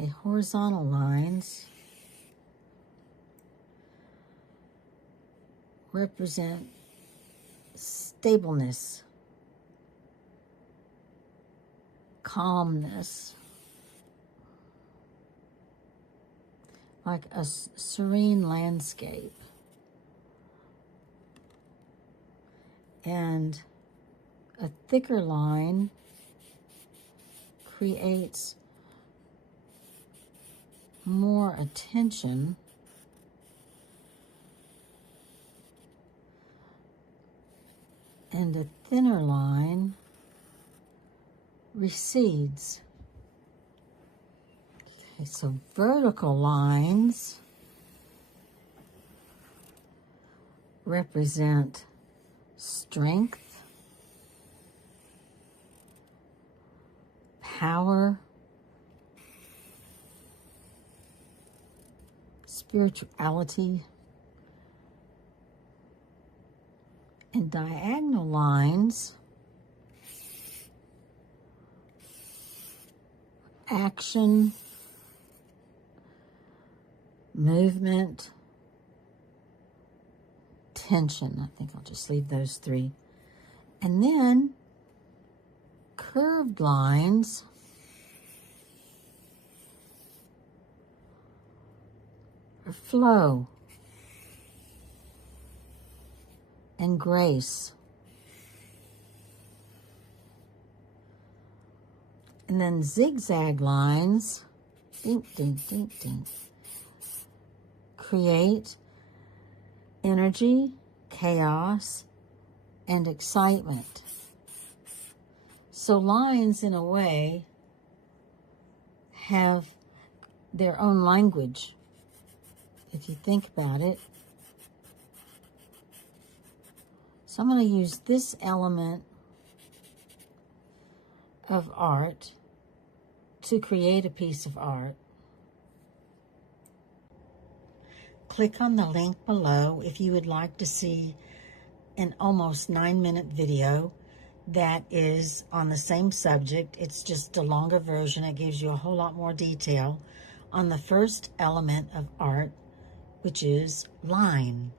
Okay, horizontal lines represent stableness, calmness, like a serene landscape. And a thicker line creates more attention, and a thinner line recedes. Okay, so vertical lines represent strength, power, spirituality, and diagonal lines action, movement, tension. I think I'll just leave those three. And then curved lines are flow and grace. And then zigzag lines, ding, ding, ding, ding, create energy, chaos, and excitement. So lines, in a way, have their own language, if you think about it. So I'm going to use this element of art to create a piece of art. Click on the link below if you would like to see an almost 9-minute video that is on the same subject. It's just a longer version. It gives you a whole lot more detail on the first element of art, which is line.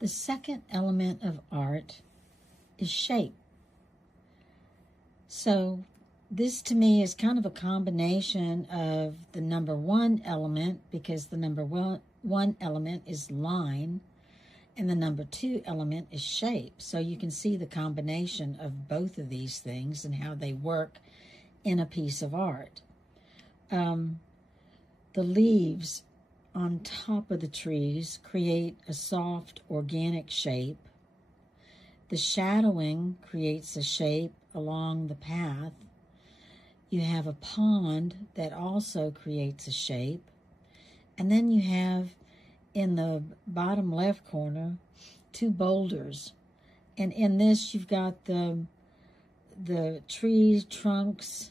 The second element of art is shape. So this to me is kind of a combination of the number one element, because the number one element is line, and the number two element is shape. So you can see the combination of both of these things and how they work in a piece of art. The leaves on top of the trees create a soft organic shape. The shadowing creates a shape along the path. You have a pond that also creates a shape. And then you have, in the bottom left corner, two boulders. And in this, you've got the tree trunks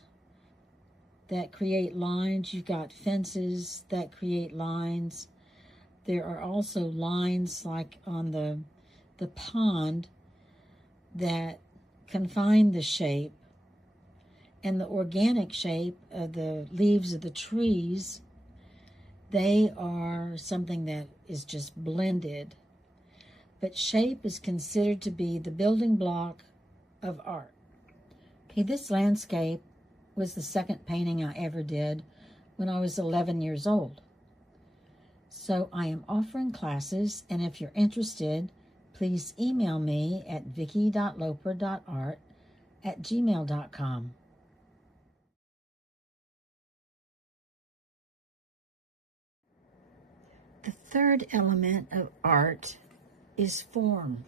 that create lines. You've got fences that create lines. There are also lines like on the pond that confine the shape, and the organic shape of the leaves of the trees, they are something that is just blended. But shape is considered to be the building block of art. Okay, this landscape was the second painting I ever did when I was 11 years old. So I am offering classes, and if you're interested, please email me at vicky.loper.art@gmail.com. The third element of art is form.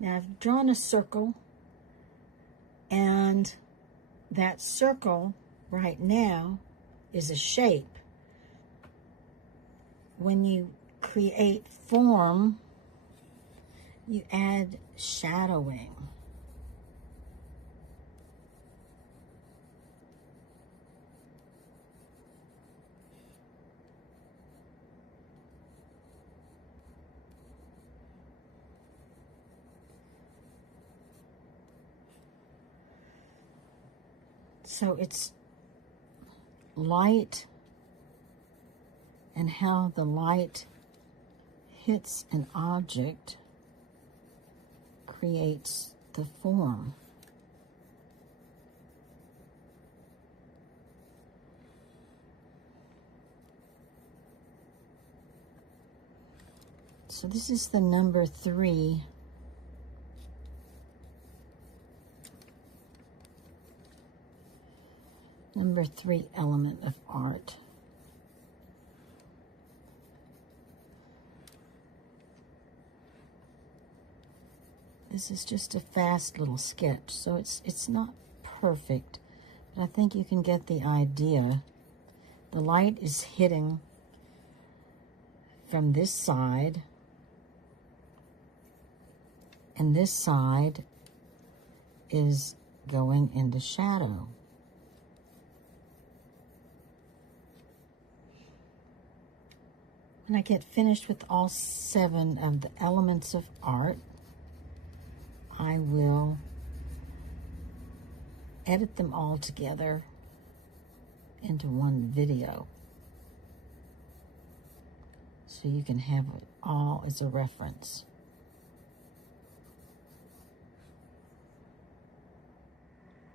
Now I've drawn a circle, and that circle right now is a shape. When you create form, you add shadowing. So it's light and how the light hits an object creates the form. So this is the number 3. Number 3 element of art. This is just a fast little sketch, so it's not perfect, but I think you can get the idea. The light is hitting from this side, and this side is going into shadow. When I get finished with all 7 of the elements of art, I will edit them all together into one video so you can have it all as a reference.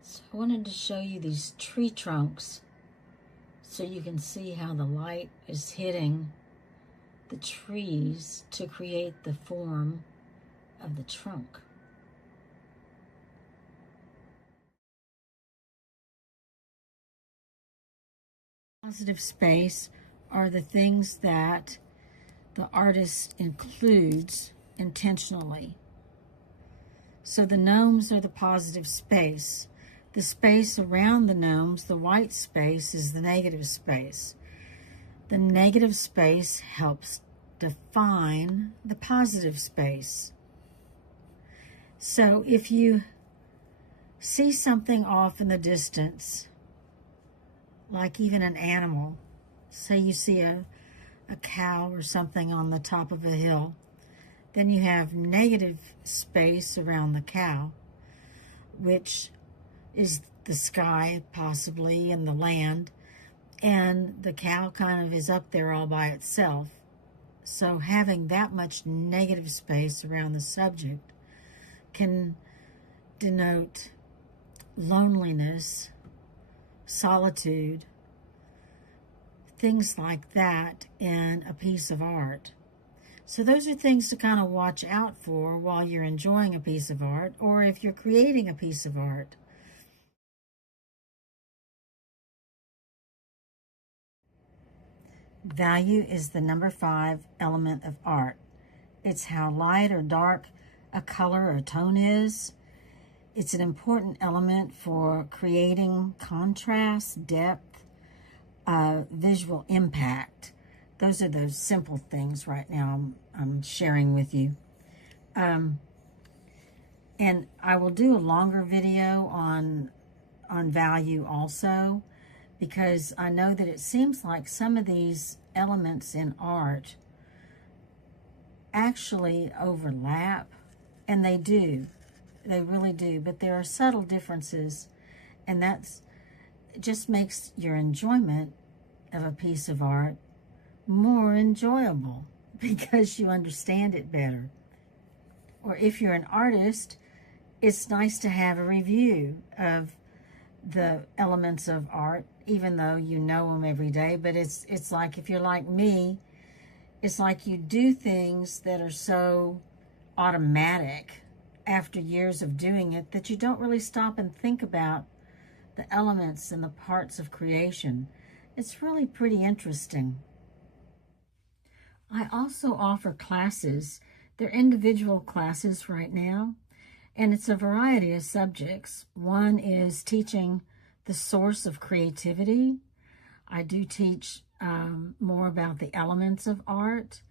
So I wanted to show you these tree trunks so you can see how the light is hitting the trees to create the form of the trunk. Positive space are the things that the artist includes intentionally. So the gnomes are the positive space. The space around the gnomes, the white space, is the negative space. The negative space helps define the positive space. So if you see something off in the distance, like even an animal, say you see a cow or something on the top of a hill, then you have negative space around the cow, which is the sky possibly and the land, and the cow kind of is up there all by itself. So having that much negative space around the subject can denote loneliness, solitude, things like that in a piece of art. So those are things to kind of watch out for while you're enjoying a piece of art, or if you're creating a piece of art. Value is the number 5 element of art. It's how light or dark a color or tone is. It's an important element for creating contrast, depth, visual impact. Those are those simple things right now I'm sharing with you. And I will do a longer video on value also, because I know that it seems like some of these elements in art actually overlap, and they do. They really do, but there are subtle differences, and that's just makes your enjoyment of a piece of art more enjoyable because you understand it better. Or if you're an artist, it's nice to have a review of the elements of art, even though you know them every day. But it's like, if you're like me, it's like you do things that are so automatic after years of doing it that you don't really stop and think about the elements and the parts of creation. It's really pretty interesting. I also offer classes. They're individual classes right now, and it's a variety of subjects. One is teaching the source of creativity. I do teach more about the elements of art,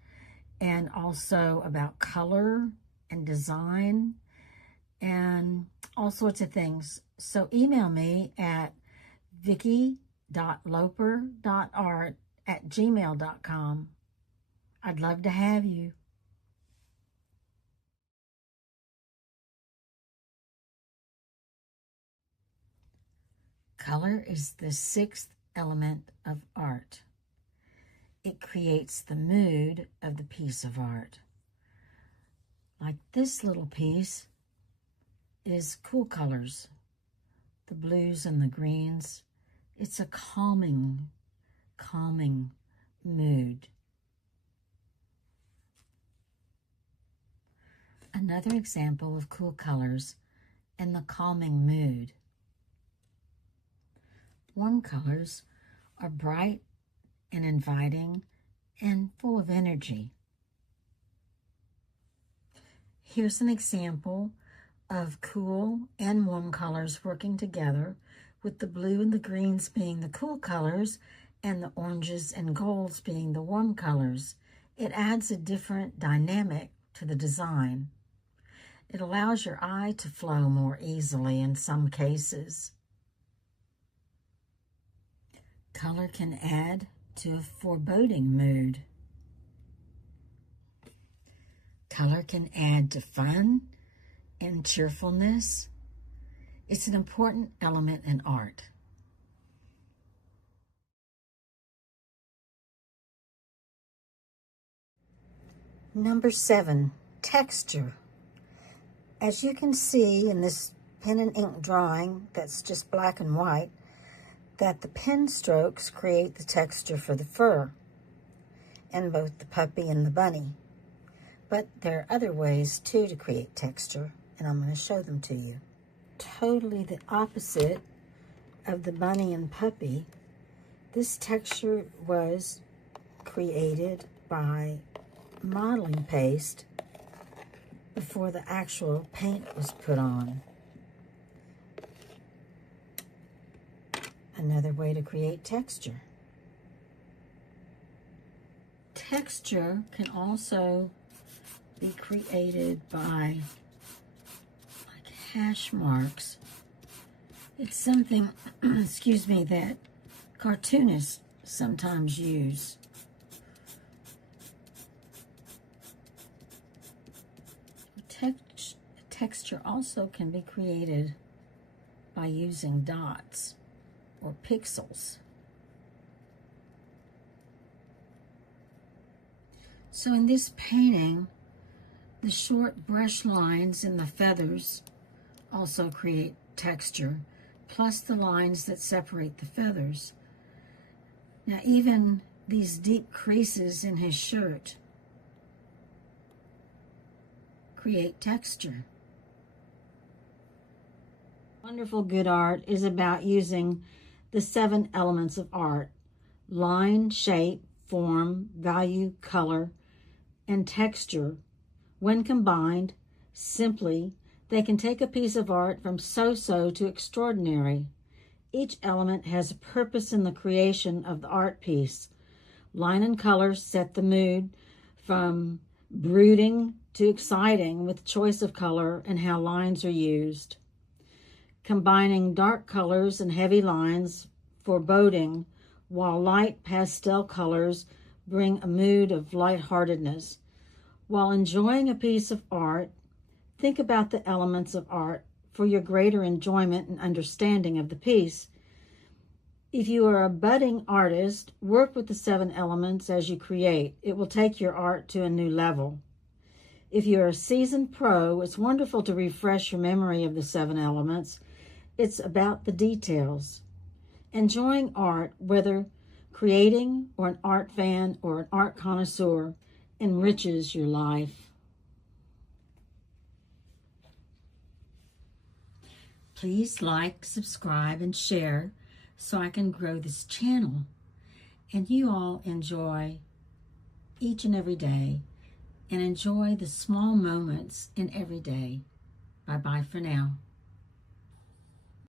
and also about color and design and all sorts of things. So email me at vicky.loper.art@gmail.com. I'd love to have you. Color is the sixth element of art. It creates the mood of the piece of art. Like this little piece is cool colors, the blues and the greens. It's a calming mood. Another example of cool colors and the calming mood. Warm colors are bright and inviting and full of energy. Here's an example of cool and warm colors working together, with the blue and the greens being the cool colors and the oranges and golds being the warm colors. It adds a different dynamic to the design. It allows your eye to flow more easily in some cases. Color can add to a foreboding mood. Color can add to fun and cheerfulness. It's an important element in art. Number 7, texture. As you can see in this pen and ink drawing that's just black and white, that the pen strokes create the texture for the fur in both the puppy and the bunny. But there are other ways too to create texture, and I'm going to show them to you. Totally the opposite of the bunny and puppy, this texture was created by modeling paste before the actual paint was put on. Another way to create texture. Texture can also be created by like hash marks. It's something, excuse me, that cartoonists sometimes use. Texture also can be created by using dots or pixels. So in this painting, the short brush lines in the feathers also create texture, plus the lines that separate the feathers. Now even these deep creases in his shirt create texture. Wonderful good art is about using the 7 elements of art: line, shape, form, value, color, and texture. When combined, simply, they can take a piece of art from so-so to extraordinary. Each element has a purpose in the creation of the art piece. Line and color set the mood from brooding to exciting with choice of color and how lines are used. Combining dark colors and heavy lines, foreboding, while light pastel colors bring a mood of lightheartedness. While enjoying a piece of art, think about the elements of art for your greater enjoyment and understanding of the piece. If you are a budding artist, work with the 7 elements as you create. It will take your art to a new level. If you're a seasoned pro, it's wonderful to refresh your memory of the 7 elements. It's about the details. Enjoying art, whether creating or an art fan or an art connoisseur, enriches your life. Please like, subscribe, and share so I can grow this channel and you all enjoy each and every day and enjoy the small moments in every day. Bye-bye for now.